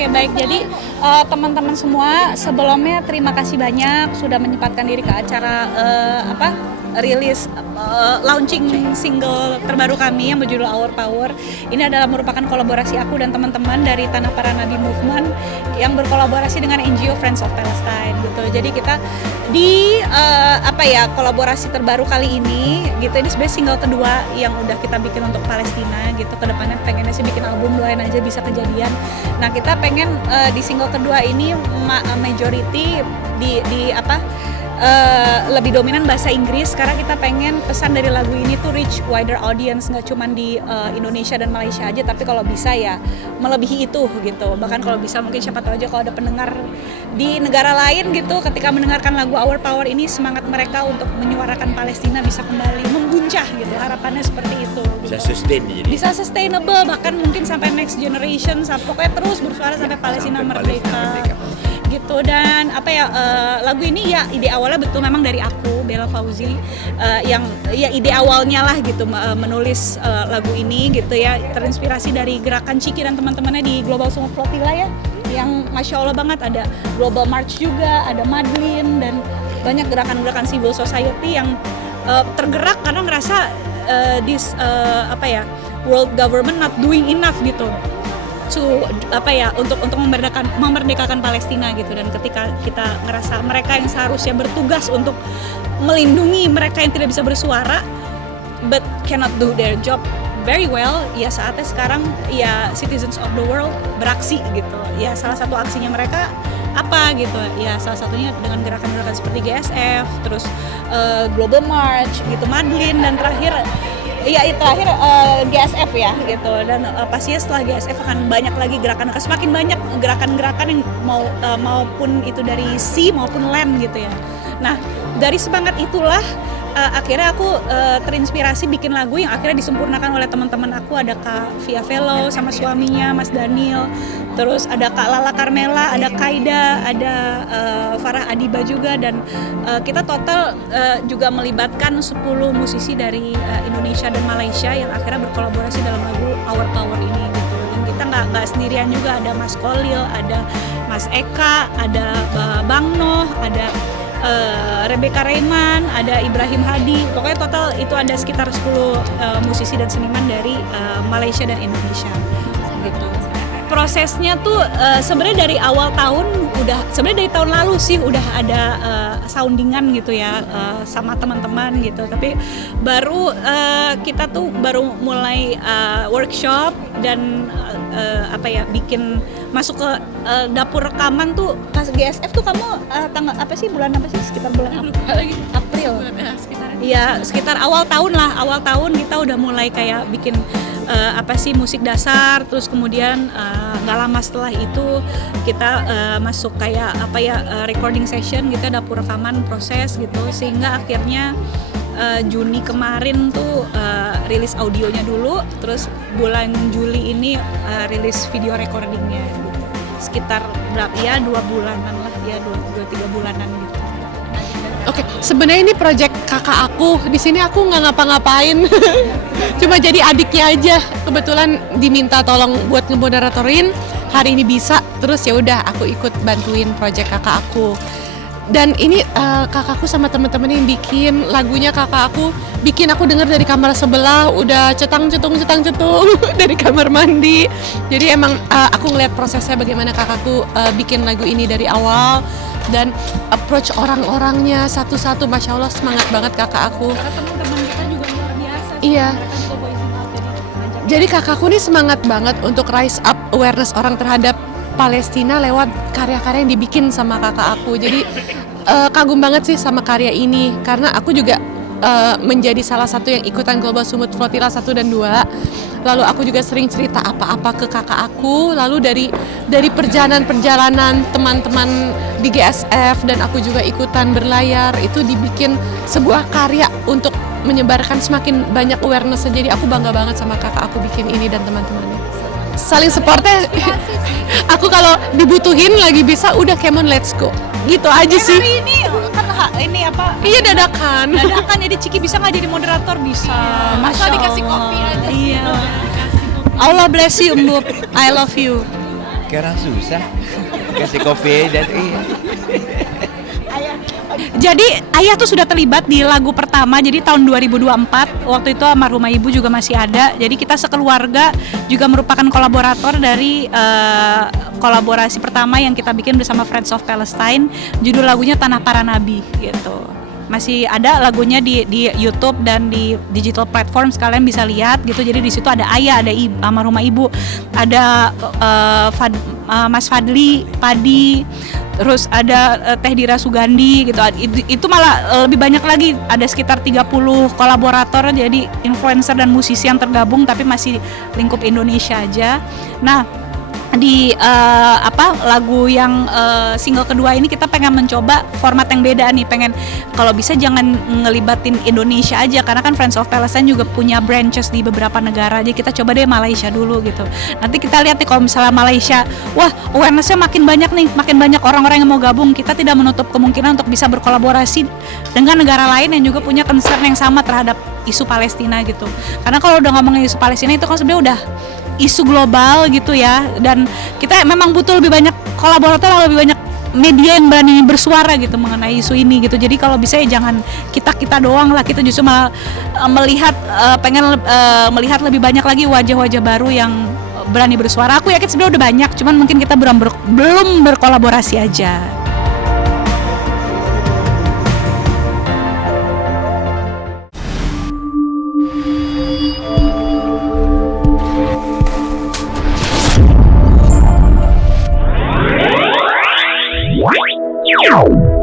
Oke, baik. Jadi teman-teman semua sebelumnya terima kasih banyak sudah menyempatkan diri ke acara rilis launching single terbaru kami yang berjudul Our Power. Ini adalah merupakan kolaborasi aku dan teman-teman dari Tanah Para Nabi Movement yang berkolaborasi dengan NGO Friends of Palestine gitu. Jadi kita di kolaborasi terbaru kali ini gitu. Ini sebenarnya single kedua yang udah kita bikin untuk Palestina gitu. Kedepannya pengennya sih bikin album, doain aja bisa kejadian. Nah, kita pengen di single kedua ini majority lebih dominan bahasa Inggris karena kita pengen pesan dari lagu ini tuh reach wider audience, nggak cuma di Indonesia dan Malaysia aja, tapi kalau bisa ya melebihi itu gitu. Bahkan kalau bisa mungkin siapa tahu aja kalau ada pendengar di negara lain gitu ketika mendengarkan lagu Our Power ini, semangat mereka untuk menyuarakan Palestina bisa kembali membuncah gitu. Harapannya seperti itu. Bisa sustain jadi. Bisa sustainable, bahkan mungkin sampai next generation, pokoknya terus bersuara sampai Palestina merdeka. Gitu. Dan lagu ini ya ide awalnya betul memang dari aku, Bella Fauzi, yang ya ide awalnya lah gitu menulis lagu ini gitu ya, terinspirasi dari gerakan Ciki dan teman-temannya di Global Sumut Flotilla ya, yang Masya Allah banget, ada Global March juga, ada Madlin, dan banyak gerakan-gerakan civil society yang tergerak karena ngerasa world government not doing enough gitu untuk memerdekakan Palestina gitu. Dan ketika kita ngerasa mereka yang seharusnya bertugas untuk melindungi mereka yang tidak bisa bersuara but cannot do their job very well, ya saatnya sekarang ya citizens of the world beraksi gitu. Ya salah satu aksinya mereka apa gitu ya, salah satunya dengan gerakan-gerakan seperti GSF, terus Global March gitu, Madlin, dan terakhir GSF ya gitu. Dan pastinya setelah GSF akan banyak lagi gerakan, semakin banyak gerakan-gerakan yang maupun itu dari sea maupun land gitu ya. Nah, dari semangat itulah akhirnya aku terinspirasi bikin lagu yang akhirnya disempurnakan oleh teman-teman aku. Ada Kak Via Velo sama suaminya Mas Daniel, terus ada Kak Lala Carmela, ada Kaida, ada Farah Adiba juga, dan kita total juga melibatkan 10 musisi dari Indonesia dan Malaysia yang akhirnya berkolaborasi dalam lagu Our Power ini gitu. Dan kita nggak sendirian juga, ada Mas Kolil, ada Mas Eka, ada Bang Noh, ada Rebecca Rayman, ada Ibrahim Hadi. Pokoknya total itu ada sekitar 10 musisi dan seniman dari Malaysia dan Indonesia gitu. Prosesnya tuh sebenarnya dari awal tahun sebenarnya dari tahun lalu sih udah ada soundingan gitu ya sama teman-teman gitu. Tapi baru kita tuh baru mulai workshop dan bikin masuk ke dapur rekaman tuh pas GSF tuh. Kamu tanggal apa sih, bulan apa sih, sekitar bulan April? Iya, sekitar awal tahun kita udah mulai kayak bikin musik dasar. Terus kemudian nggak lama setelah itu kita masuk kayak recording session gitu, dapur rekaman proses gitu, sehingga akhirnya Juni kemarin tuh rilis audionya dulu, terus bulan Juli ini rilis video recordingnya gitu. Sekitar berapa ya, 2 bulanan lah ya, 2-3 bulanan gitu. Oke, sebenarnya ini project kakak aku. Di sini aku nggak ngapa-ngapain, cuma jadi adiknya aja. Kebetulan diminta tolong buat ngemoderatorin, hari ini bisa. Terus ya udah, aku ikut bantuin project kakak aku. Dan ini kakakku sama teman-teman yang bikin lagunya. Kakak aku bikin aku denger dari kamar sebelah, udah cetang-cetung dari kamar mandi. Jadi emang aku ngeliat prosesnya bagaimana kakakku bikin lagu ini dari awal, dan approach orang-orangnya satu-satu. Masya Allah, semangat banget kakak aku. Karena teman-teman kita juga luar biasa. Iya. Jadi kakakku nih semangat banget untuk rise up awareness orang terhadap Palestina lewat karya-karya yang dibikin sama kakak aku. Jadi kagum banget sih sama karya ini, karena aku juga menjadi salah satu yang ikutan Global Sumut Flotilla 1 dan 2. Lalu aku juga sering cerita apa-apa ke kakak aku. Lalu dari perjalanan teman-teman di GSF, dan aku juga ikutan berlayar, itu dibikin sebuah karya untuk menyebarkan semakin banyak awareness. Jadi aku bangga banget sama kakak aku bikin ini dan teman-temannya. Saling supportnya. Aku kalau dibutuhin lagi bisa, udah come on let's go. Gitu aja sih. Hari ini kan ini apa? Iya, dadakan. Jadi Ciki bisa nggak jadi moderator? Bisa. Masya Allah. Dikasih kopi aja sih. Iya. Allah bless you, Mbak. I love you. Sekarang susah kasih kopi dan iya. Jadi ayah tuh sudah terlibat di lagu pertama, jadi tahun 2024, waktu itu almarhumah ibu juga masih ada. Jadi kita sekeluarga juga merupakan kolaborator dari kolaborasi pertama yang kita bikin bersama Friends of Palestine. Judul lagunya Tanah Para Nabi gitu. Masih ada lagunya di YouTube dan di digital platform, kalian bisa lihat gitu. Jadi di situ ada ayah, ada almarhumah ibu, ada Mas Fadli, Padi, terus ada Teh Dira Sugandi gitu. Itu malah lebih banyak lagi, ada sekitar 30 kolaborator, jadi influencer dan musisi yang tergabung tapi masih lingkup Indonesia aja. Nah, di lagu yang single kedua ini kita pengen mencoba format yang beda nih, pengen kalau bisa jangan ngelibatin Indonesia aja, karena kan Friends of Palestine juga punya branches di beberapa negara. Jadi kita coba deh Malaysia dulu gitu. Nanti kita lihat nih kalau misalnya Malaysia, wah awareness-nya makin banyak nih, makin banyak orang-orang yang mau gabung, kita tidak menutup kemungkinan untuk bisa berkolaborasi dengan negara lain yang juga punya concern yang sama terhadap isu Palestina gitu. Karena kalau udah ngomongin isu Palestina itu kan sebenarnya udah isu global gitu ya, dan kita memang butuh lebih banyak kolaborator, lebih banyak media yang berani bersuara gitu mengenai isu ini gitu. Jadi kalau bisa ya jangan kita doang lah, kita justru malah pengen melihat lebih banyak lagi wajah-wajah baru yang berani bersuara. Aku yakin sebenarnya udah banyak, cuman mungkin kita belum berkolaborasi aja. Wow.